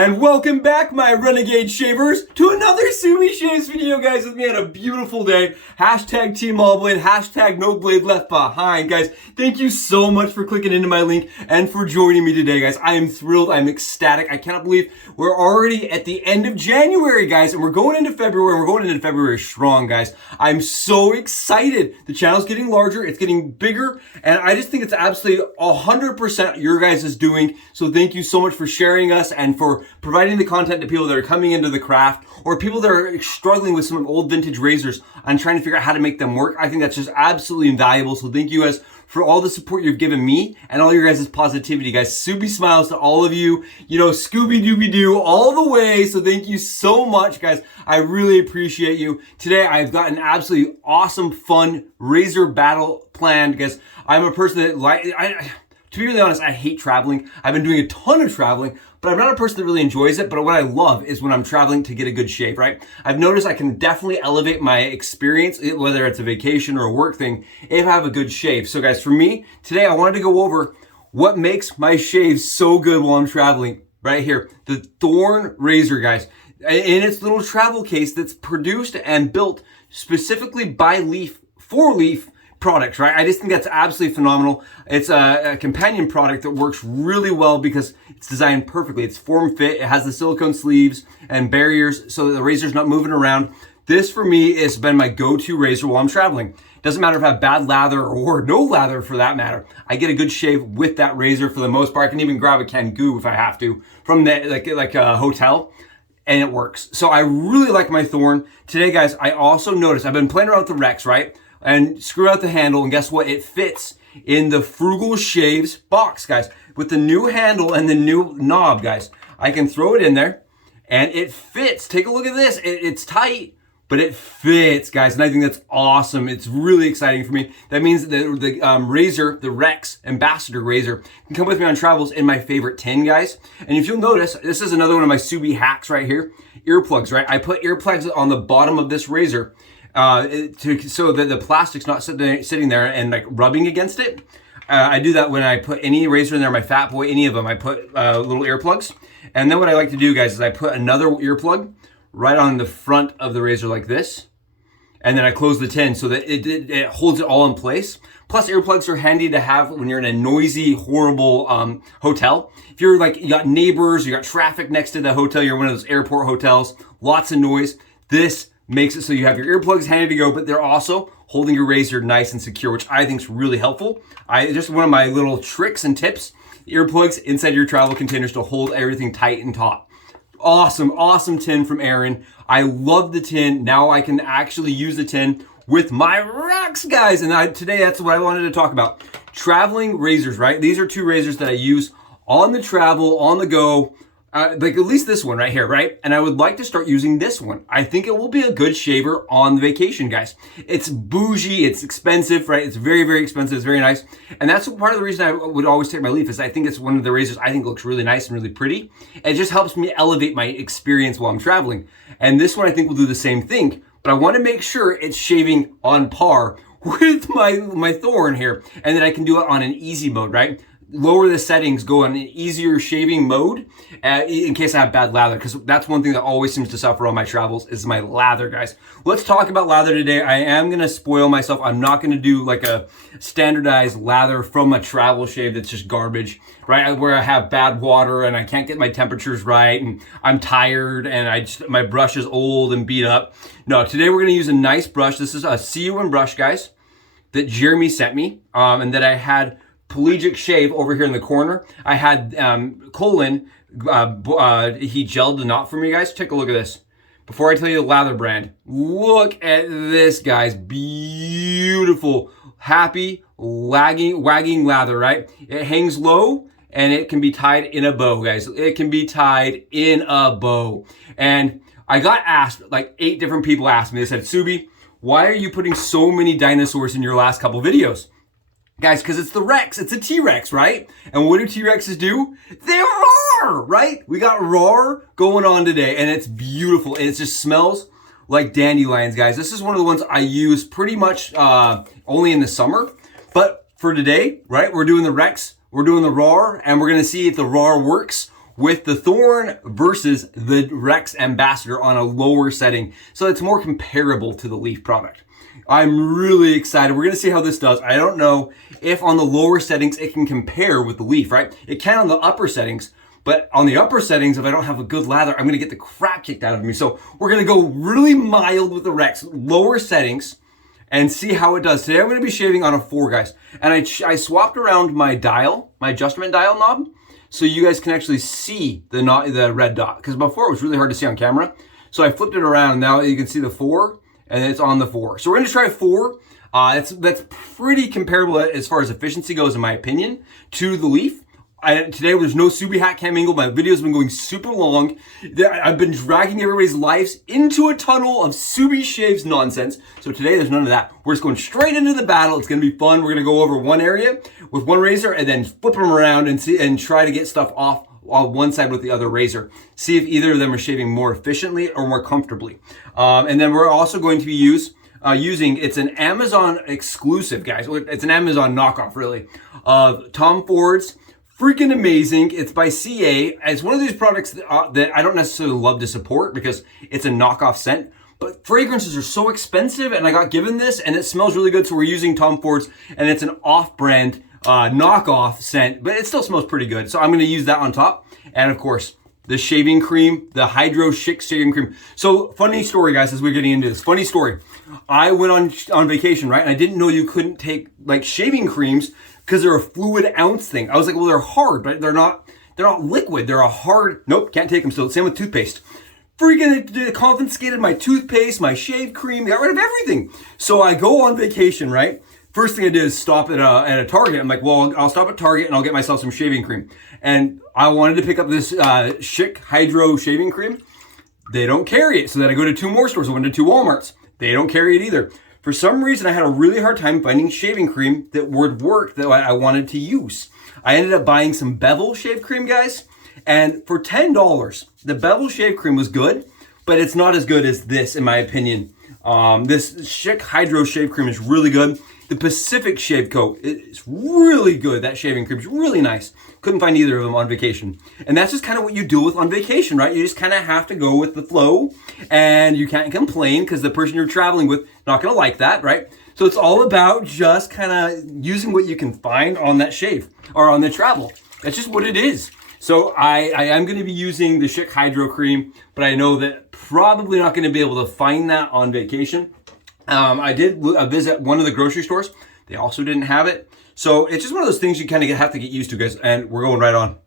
And welcome back, my renegade shavers, to another Subi Shaves video, guys, with me on a beautiful day. Hashtag Team All Blade, hashtag No Blade Left Behind. Guys, thank you so much for clicking into my link and for joining me today, guys. I am thrilled, I'm ecstatic. I cannot believe we're already at the end of January, guys, and we're going into February, and we're going into February strong, guys. I'm so excited. The channel's getting larger, it's getting bigger, and I just think it's absolutely 100% your guys' doing. So thank you so much for sharing us and for providing the content to people that are coming into the craft or people that are struggling with some old vintage razors and trying to figure out how to make them work. I think that's just absolutely invaluable. So thank you guys for all the support you've given me and all your guys' positivity, guys. Subi smiles to all of you, you know, Scooby-Dooby-Doo all the way. So thank you so much, guys. I really appreciate you. Today, I've got an absolutely awesome, fun razor battle planned, guys. I'm a person that to be really honest, I hate traveling. I've been doing a ton of traveling, but I'm not a person that really enjoys it. But what I love is when I'm traveling to get a good shave, right? I've noticed I can definitely elevate my experience, whether it's a vacation or a work thing, if I have a good shave. So guys, for me, today I wanted to go over what makes my shaves so good while I'm traveling. Right here, the Thorn razor, guys. In its little travel case that's produced and built specifically by Leaf, for Leaf, products, right? I just think that's absolutely phenomenal. It's a companion product that works really well because it's designed perfectly. It's form fit. It has the silicone sleeves and barriers so that the razor's not moving around. This for me has been my go-to razor while I'm traveling. Doesn't matter if I have bad lather or no lather for that matter. I get a good shave with that razor for the most part. I can even grab a Kangoo if I have to from the like a hotel. And it works. So I really like my Thorn. Today, guys, I also noticed I've been playing around with the Rex, right? And screw out the handle, and guess what? It fits in the Frugal Shaves box, guys. With the new handle and the new knob, guys. I can throw it in there, and it fits. Take a look at this. It's tight, but it fits, guys. And I think that's awesome. It's really exciting for me. That means that the razor, the Rex Ambassador razor, can come with me on travels in my favorite tin, guys. And if you'll notice, this is another one of my Subi hacks right here. Earplugs, right? I put earplugs on the bottom of this razor so that the plastic's not sitting there and like rubbing against it. I do that when I put any razor in there, my Fat Boy, any of them, I put little earplugs. And then what I like to do, guys, is I put another earplug right on the front of the razor like this. And then I close the tin so that it holds it all in place. Plus, earplugs are handy to have when you're in a noisy, horrible hotel. If you're like, you got neighbors, you got traffic next to the hotel, you're one of those airport hotels, lots of noise. This makes it so you have your earplugs handy to go, but they're also holding your razor nice and secure, which I think is really helpful. Just one of my little tricks and tips, earplugs inside your travel containers to hold everything tight and taut. Awesome, awesome tin from Aaron. I love the tin. Now I can actually use the tin with my Rex, guys. And today that's what I wanted to talk about. Traveling razors, right? These are two razors that I use on the travel, on the go. Like at least this one right here, right? And I would like to start using this one. I think it will be a good shaver on the vacation, guys. It's bougie, it's expensive, right? It's very, very expensive, it's very nice. And that's part of the reason I would always take my Leaf is I think it's one of the razors I think looks really nice and really pretty. It just helps me elevate my experience while I'm traveling. And this one I think will do the same thing, but I want to make sure it's shaving on par with my Thorn here, and that I can do it on an easy mode, right? Lower the settings, go on an easier shaving mode in case I have bad lather, because that's one thing that always seems to suffer on my travels is my lather, guys. Let's talk about lather today. I am going to spoil myself. I'm not going to do like a standardized lather from a travel shave that's just garbage, right? Where I have bad water and I can't get my temperatures right and I'm tired and my brush is old and beat up. No, today we're going to use a nice brush. This is a CaYUEN brush, guys, that Jeremy sent me and that I had Pelagic Shave over here in the corner. I had Cullen, he gelled the knot for me, guys. Take a look at this. Before I tell you the lather brand, look at this, guys. Beautiful, happy, wagging lather, right? It hangs low and it can be tied in a bow, guys. It can be tied in a bow. And I got asked, like 8 different people asked me, they said, Subi, why are you putting so many dinosaurs in your last couple videos? Guys, because it's the Rex, it's a T-Rex, right? And what do T-Rexes do? They roar, right? We got RAWR going on today, and it's beautiful, and it just smells like dandelions, guys. This is one of the ones I use pretty much only in the summer, but for today, right, we're doing the Rex, we're doing the RAWR, and we're gonna see if the RAWR works with the Thorn versus the Rex Ambassador on a lower setting. So it's more comparable to the Leaf product. I'm really excited. We're going to see how this does. I don't know if on the lower settings it can compare with the Leaf, right? It can on the upper settings, but on the upper settings, if I don't have a good lather, I'm going to get the crap kicked out of me. So we're going to go really mild with the Rex, lower settings, and see how it does. Today I'm going to be shaving on a 4, guys. And I swapped around my dial, my adjustment dial knob, so you guys can actually see the red dot. Because before it was really hard to see on camera. So I flipped it around. Now you can see the 4, and it's on the 4. So we're going to try 4. That's pretty comparable as far as efficiency goes, in my opinion, to the Leaf. Today there's no Subi hat cam angle. My video's been going super long. I've been dragging everybody's lives into a tunnel of Subi shaves nonsense. So today there's none of that. We're just going straight into the battle. It's going to be fun. We're going to go over one area with one razor and then flip them around and try to get stuff off on one side with the other razor. See if either of them are shaving more efficiently or more comfortably. And then we're also going to be using, it's an Amazon exclusive, guys. It's an Amazon knockoff, really, of Tom Ford's. Freaking amazing. It's by CA. It's one of these products that I don't necessarily love to support because it's a knockoff scent, but fragrances are so expensive and I got given this and it smells really good. So we're using Tom Ford's and it's an off-brand knockoff scent, but it still smells pretty good. So I'm going to use that on top. And of course, the shaving cream, the Hydro SCHICK shaving cream. So funny story, guys, as we're getting into this. Funny story. I went on vacation, right? And I didn't know you couldn't take like shaving creams because they're a fluid ounce thing. I was like, well, they're hard, but they're not liquid. They're a hard, nope, can't take them. So same with toothpaste. Freaking confiscated my toothpaste, my shave cream, got rid of everything. So I go on vacation, right? First thing I did is stop at a Target. I'm like, well, I'll stop at Target and I'll get myself some shaving cream. And I wanted to pick up this SCHICK Hydro shaving cream. They don't carry it. So then I go to 2 more stores. I went to 2 Walmarts. They don't carry it either. For some reason, I had a really hard time finding shaving cream that would work that I wanted to use. I ended up buying some Bevel shave cream, guys. And for $10, the Bevel shave cream was good, but it's not as good as this, in my opinion. This SCHICK Hydro shave cream is really good. The Pacific Shave Co. is really good. That shaving cream is really nice. Couldn't find either of them on vacation. And that's just kind of what you do with on vacation, right? You just kind of have to go with the flow and you can't complain because the person you're traveling with not going to like that, right? So it's all about just kind of using what you can find on that shave or on the travel. That's just what it is. So I am going to be using the SCHICK Hydro cream, but I know that probably not going to be able to find that on vacation. I did visit one of the grocery stores. They also didn't have it. So it's just one of those things you kind of have to get used to, guys. And we're going right on.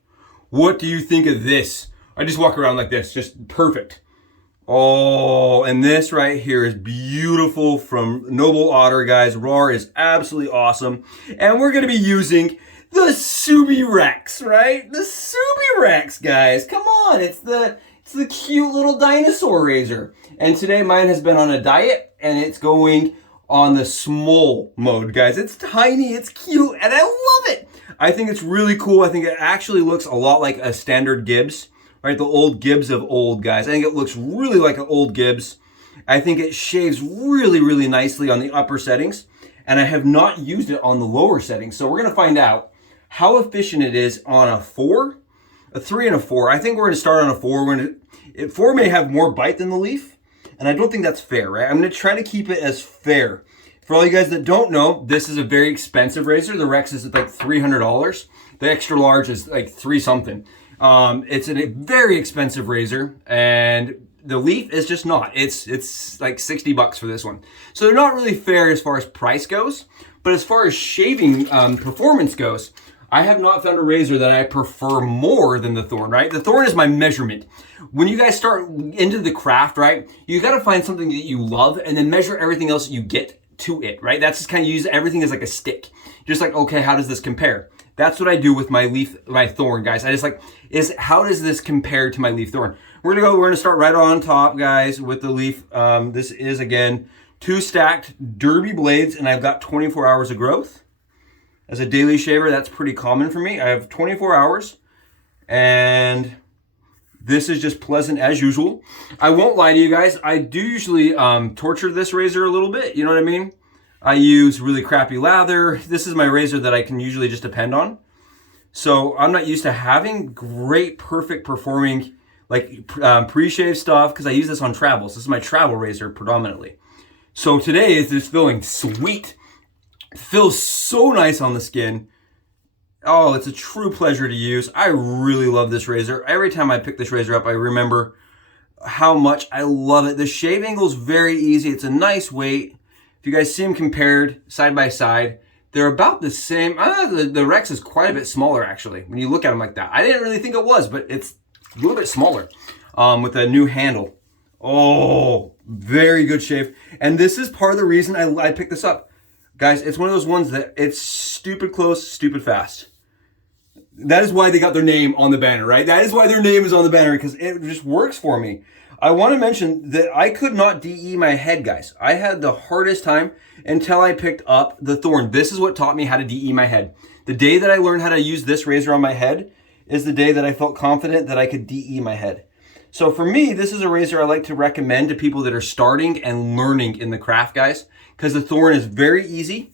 What do you think of this? I just walk around like this, just perfect. Oh, and this right here is beautiful from Noble Otter, guys. RAWR is absolutely awesome. And we're going to be using the Subi Rex, right? The Subi Rex, guys. Come on. It's the cute little dinosaur razor. And today mine has been on a diet and it's going on the small mode, guys. It's tiny, it's cute, and I love it. I think it's really cool. I think it actually looks a lot like a standard Gibbs, right? The old Gibbs of old, guys. I think it looks really like an old Gibbs. I think it shaves really, really nicely on the upper settings, and I have not used it on the lower settings. So we're gonna find out how efficient it is on a 4, a 3 and a 4. I think we're gonna start on a 4. 4 may have more bite than the Leaf, and I don't think that's fair, right? I'm gonna try to keep it as fair. For all you guys that don't know, this is a very expensive razor. The Rex is like $300. The extra large is like 3 something. It's a very expensive razor, and the Leaf is just not. It's like 60 bucks for this one. So they're not really fair as far as price goes, but as far as shaving performance goes, I have not found a razor that I prefer more than the Thorn, right? The Thorn is my measurement. When you guys start into the craft, right, you got to find something that you love and then measure everything else you get to it, right? That's just kind of use everything as like a stick. Just like, okay, how does this compare? That's what I do with my Thorn, guys. I just like, how does this compare to my Leaf Thorn? We're gonna start right on top, guys, with the Leaf. This is, again, 2 stacked Derby blades, and I've got 24 hours of growth. As a daily shaver, that's pretty common for me. I have 24 hours, and this is just pleasant as usual. I won't lie to you guys. I do usually torture this razor a little bit. You know what I mean? I use really crappy lather. This is my razor that I can usually just depend on. So I'm not used to having great, perfect performing like pre-shave stuff because I use this on travels. This is my travel razor predominantly. So today is just feeling sweet. It feels so nice on the skin. Oh, it's a true pleasure to use. I really love this razor. Every time I pick this razor up, I remember how much I love it. The shave angle is very easy. It's a nice weight. If you guys see them compared side by side, they're about the same. The Rex is quite a bit smaller actually when you look at them like that. I didn't really think it was, but it's a little bit smaller with a new handle. Oh, very good shave. And this is part of the reason I picked this up. Guys, it's one of those ones that it's stupid close, stupid fast. That is why they got their name on the banner, right? That is why their name is on the banner, because it just works for me. I want to mention that I could not DE my head, guys. I had the hardest time until I picked up the Thorn. This is what taught me how to DE my head. The day that I learned how to use this razor on my head is the day that I felt confident that I could DE my head. So for me, this is a razor I like to recommend to people that are starting and learning in the craft, guys, because the Thorn is very easy,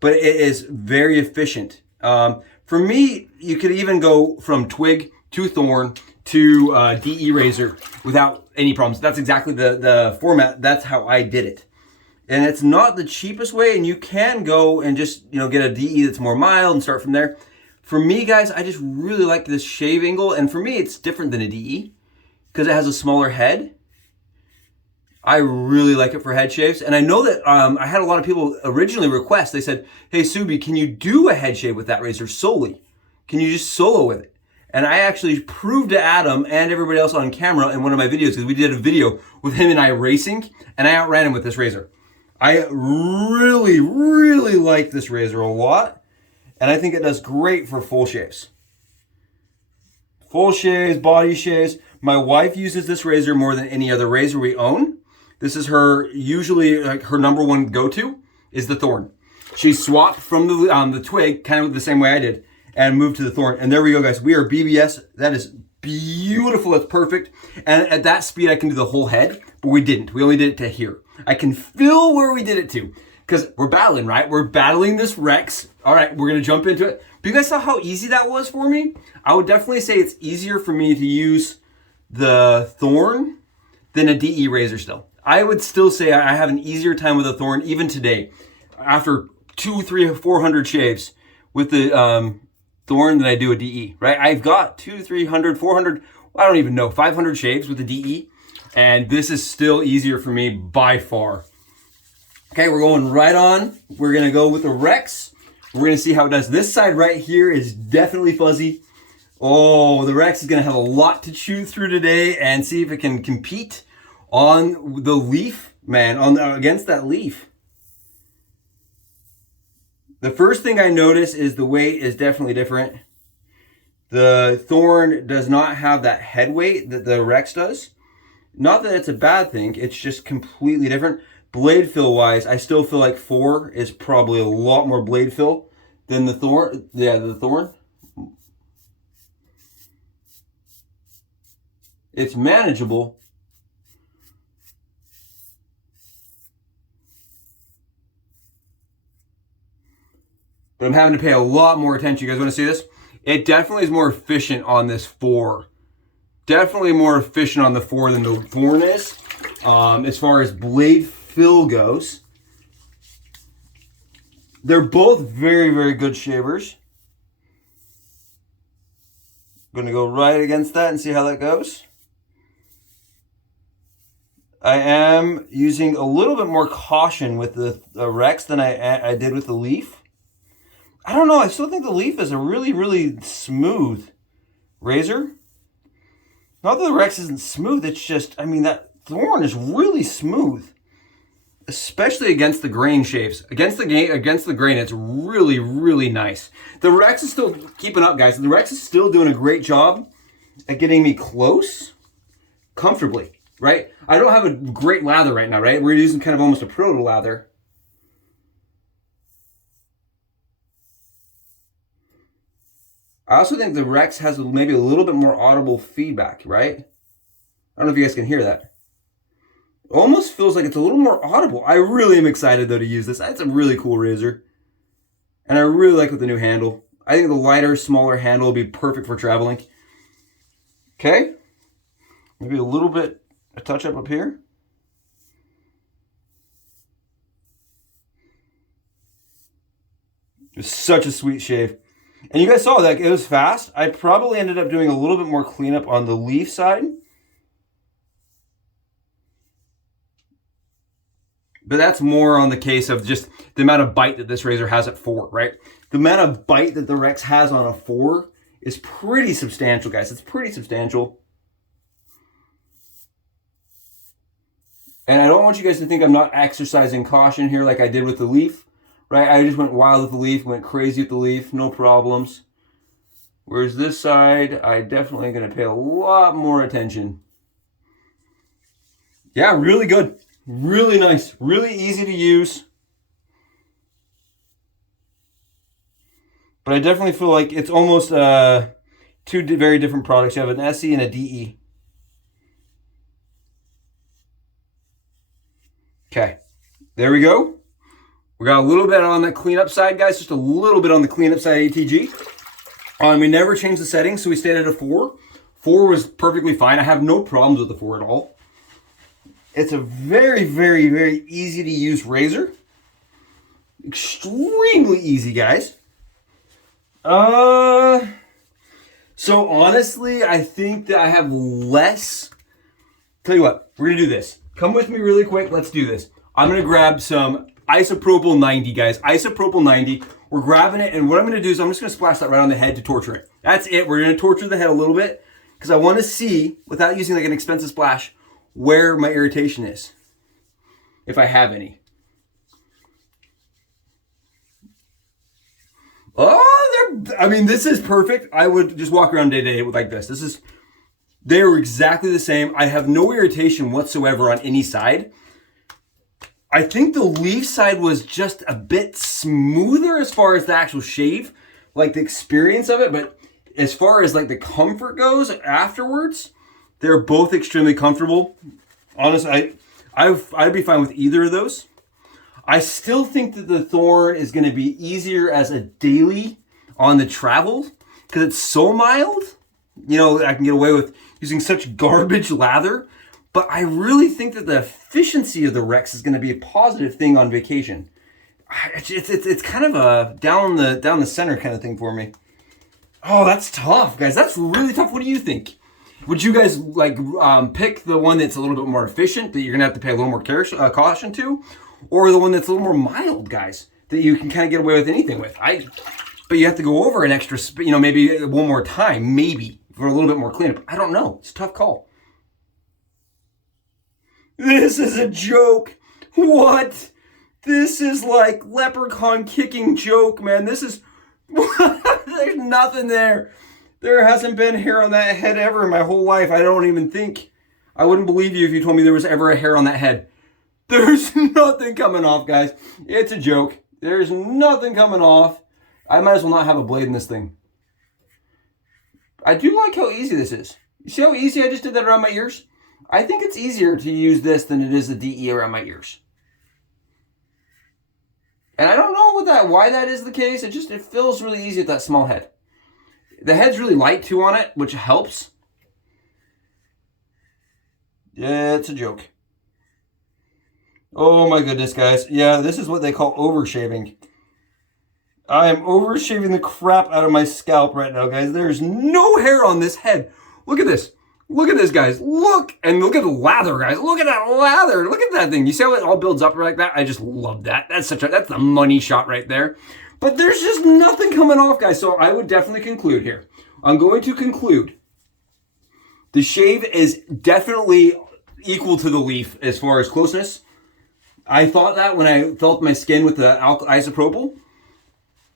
but it is very efficient. For me, you could even go from twig to Thorn to DE razor without any problems. That's exactly the format. That's how I did it. And it's not the cheapest way, and you can go and just, you know, get a DE that's more mild and start from there. For me, guys, I just really like this shave angle, and for me, it's different than a DE because it has a smaller head. I really like it for head shaves, and I know that I had a lot of people originally request. They said, "Hey, Subi, can you do a head shave with that razor solely? Can you just solo with it?" And I actually proved to Adam and everybody else on camera in one of my videos, because we did a video with him and I racing, and I outran him with this razor. I really, really like this razor a lot, and I think it does great for full shaves. Full shaves, body shaves. My wife uses this razor more than any other razor we own. This is her, usually like her number one go-to is the Thorn. She swapped from the twig, kind of the same way I did, and moved to the Thorn. And there we go, guys. We are BBS. That is beautiful. It's perfect. And at that speed, I can do the whole head, but we didn't. We only did it to here. I can feel where we did it to, because we're battling, right? We're battling this Rex. All right, we're going to jump into it. But you guys saw how easy that was for me? I would definitely say it's easier for me to use the Thorn than a DE razor still. I would still say I have an easier time with a Thorn even today, after 200, 300, 400 shaves with the Thorn than I do a DE, right? I've got 200, 300, 400, I don't even know, 500 shaves with the DE, and this is still easier for me by far. Okay, we're going right on. We're gonna go with the Rex. We're gonna see how it does. This side right here is definitely fuzzy. Oh, the Rex is gonna have a lot to chew through today and see if it can compete on the leaf, man, against that leaf. The first thing I notice is the weight is definitely different. The Thorn does not have that head weight that the Rex does. Not that it's a bad thing, it's just completely different. Blade fill wise, I still feel like 4 is probably a lot more blade fill than the Thorn. Yeah, the Thorn. It's manageable. But I'm having to pay a lot more attention. You guys want to see this? It definitely is more efficient on this 4. Definitely more efficient on the 4 than the Thorn is. As far as blade fill goes. They're both very, very good shavers. I'm going to go right against that and see how that goes. I am using a little bit more caution with the Rex than I did with the Leaf. I don't know, I still think the Leaf is a really, really smooth razor. Not that the Rex isn't smooth, it's just, I mean, that Thorn is really smooth. Especially against the grain shaves. Against the grain, it's really, really nice. The Rex is still keeping up, guys. The Rex is still doing a great job at getting me close, comfortably, right? I don't have a great lather right now, right? We're using kind of almost a proto lather. I also think the Rex has maybe a little bit more audible feedback, right? I don't know if you guys can hear that. Almost feels like it's a little more audible. I really am excited though to use this. It's a really cool razor. And I really like with the new handle. I think the lighter, smaller handle will be perfect for traveling. Okay. Maybe a little bit, a touch up here. It's such a sweet shave. And you guys saw that it was fast. I probably ended up doing a little bit more cleanup on the leaf side. But that's more on the case of just the amount of bite that this razor has at 4, right? The amount of bite that the Rex has on a 4 is pretty substantial, guys. It's pretty substantial. And I don't want you guys to think I'm not exercising caution here like I did with the leaf, right? I just went wild with the leaf, went crazy with the leaf, no problems. Whereas this side, I definitely going to pay a lot more attention. Yeah, really good. Really nice. Really easy to use. But I definitely feel like it's almost two very different products. You have an SE and a DE. Okay. There we go. We got a little bit on that cleanup side, guys. Just a little bit on the cleanup side ATG. We never changed the settings, so we stayed at a 4. 4 was perfectly fine. I have no problems with the 4 at all. It's a very, very, very easy to use razor. Extremely easy, guys. So honestly, I think that I have less. Tell you what, we're gonna do this. Come with me really quick. Let's do this. I'm gonna grab some isopropyl 90, guys. Isopropyl 90. We're grabbing it, and what I'm gonna do is I'm just gonna splash that right on the head to torture it. That's it. We're gonna torture the head a little bit because I want to see, without using like an expensive splash, where my irritation is, if I have any. Oh, I mean, this is perfect. I would just walk around day to day like this. They're exactly the same. I have no irritation whatsoever on any side. I think the leaf side was just a bit smoother as far as the actual shave, like the experience of it. But as far as like the comfort goes afterwards, they're both extremely comfortable. Honestly, I'd be fine with either of those. I still think that the Thorn is going to be easier as a daily on the travel because it's so mild. You know, I can get away with using such garbage lather. But I really think that the efficiency of the Rex is going to be a positive thing on vacation. It's kind of a down the center kind of thing for me. Oh, that's tough, guys. That's really tough. What do you think? Would you guys like pick the one that's a little bit more efficient that you're gonna have to pay a little more caution to, or the one that's a little more mild, guys, that you can kind of get away with anything with? But you have to go over an extra, maybe one more time, maybe for a little bit more cleanup. I don't know. It's a tough call. This is a joke. What? This is like leprechaun kicking joke, man. This is there's nothing there. There hasn't been hair on that head ever in my whole life. I wouldn't believe you if you told me there was ever a hair on that head. There's nothing coming off, guys. It's a joke. There's nothing coming off. I might as well not have a blade in this thing. I do like how easy this is. You see how easy I just did that around my ears? I think it's easier to use this than it is the DE around my ears. And I don't know why that is the case. It feels really easy with that small head. The head's really light too on it, which helps. Yeah, it's a joke. Oh my goodness, guys. Yeah, this is what they call overshaving. I am overshaving the crap out of my scalp right now, guys. There's no hair on this head. Look at this. Look at this, guys. Look. And look at the lather, guys. Look at that lather. Look at that thing. You see how it all builds up like that? I just love that. That's the money shot right there. But there's just nothing coming off, guys. So I would definitely conclude here. I'm going to conclude the shave is definitely equal to the leaf as far as closeness. I thought that when I felt my skin with the isopropyl,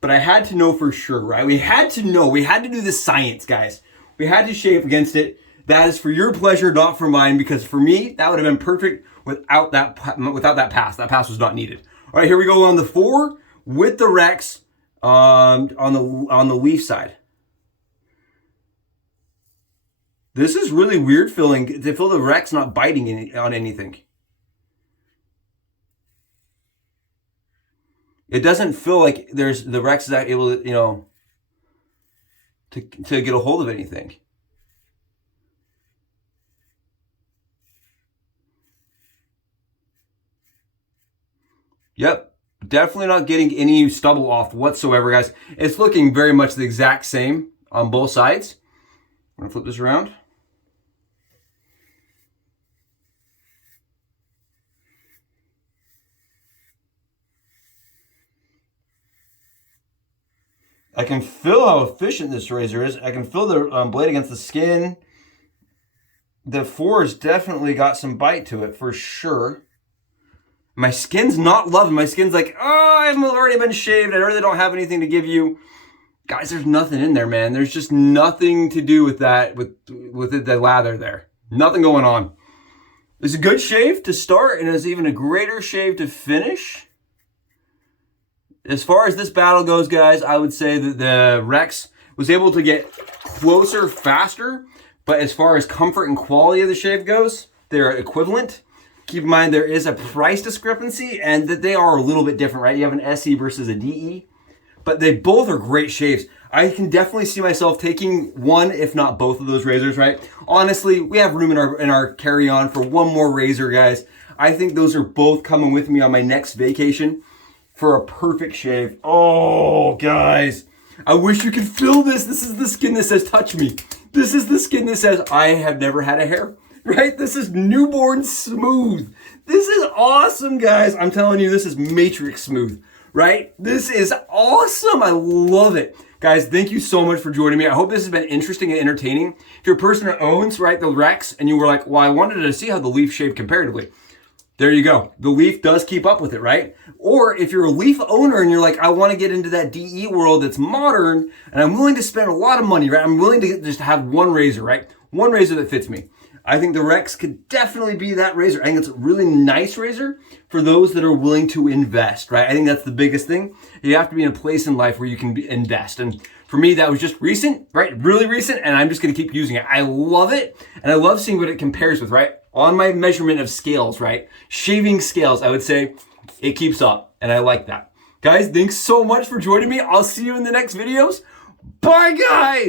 but I had to know for sure, right? We had to know. We had to do the science, guys. We had to shave against it. That is for your pleasure, not for mine, because for me, that would have been perfect without that pass. That pass was not needed. All right, here we go on the 4 with the Rex on the leaf side. This is really weird feeling to feel the Rex not biting on anything. It doesn't feel like the Rex is able to, to get a hold of anything. Yep, definitely not getting any stubble off whatsoever, guys. It's looking very much the exact same on both sides. I'm gonna flip this around. I can feel how efficient this razor is. I can feel the blade against the skin. The FOR's definitely got some bite to it for sure. My skin's not loving. My skin's like, oh, I've already been shaved. I really don't have anything to give you. Guys, there's nothing in there, man. There's just nothing to do with that, with the lather there. Nothing going on. It's a good shave to start, and it's even a greater shave to finish. As far as this battle goes, guys, I would say that the Rex was able to get closer faster, but as far as comfort and quality of the shave goes, they're equivalent. Keep in mind there is a price discrepancy and that they are a little bit different, right? You have an SE versus a DE, but they both are great shaves. I can definitely see myself taking one, if not both of those razors, right? Honestly, we have room in our carry-on for one more razor, guys. I think those are both coming with me on my next vacation for a perfect shave. Oh, guys, I wish you could feel this. This is the skin that says, touch me. This is the skin that says, I have never had a hair. Right? This is newborn smooth. This is awesome, guys. I'm telling you, this is Matrix smooth, right? This is awesome. I love it. Guys, thank you so much for joining me. I hope this has been interesting and entertaining. If you're a person that owns, right, the Rex, and you were like, well, I wanted to see how the Leaf shaved comparatively. There you go. The Leaf does keep up with it, right? Or if you're a Leaf owner and you're like, I want to get into that DE world that's modern, and I'm willing to spend a lot of money, right? I'm willing to just have one razor, right? One razor that fits me. I think the Rex could definitely be that razor. I think it's a really nice razor for those that are willing to invest, right? I think that's the biggest thing. You have to be in a place in life where you can invest. And for me, that was just recent, right? Really recent, and I'm just gonna keep using it. I love it, and I love seeing what it compares with, right? On my measurement of scales, right? Shaving scales, I would say it keeps up, and I like that. Guys, thanks so much for joining me. I'll see you in the next videos. Bye, guys!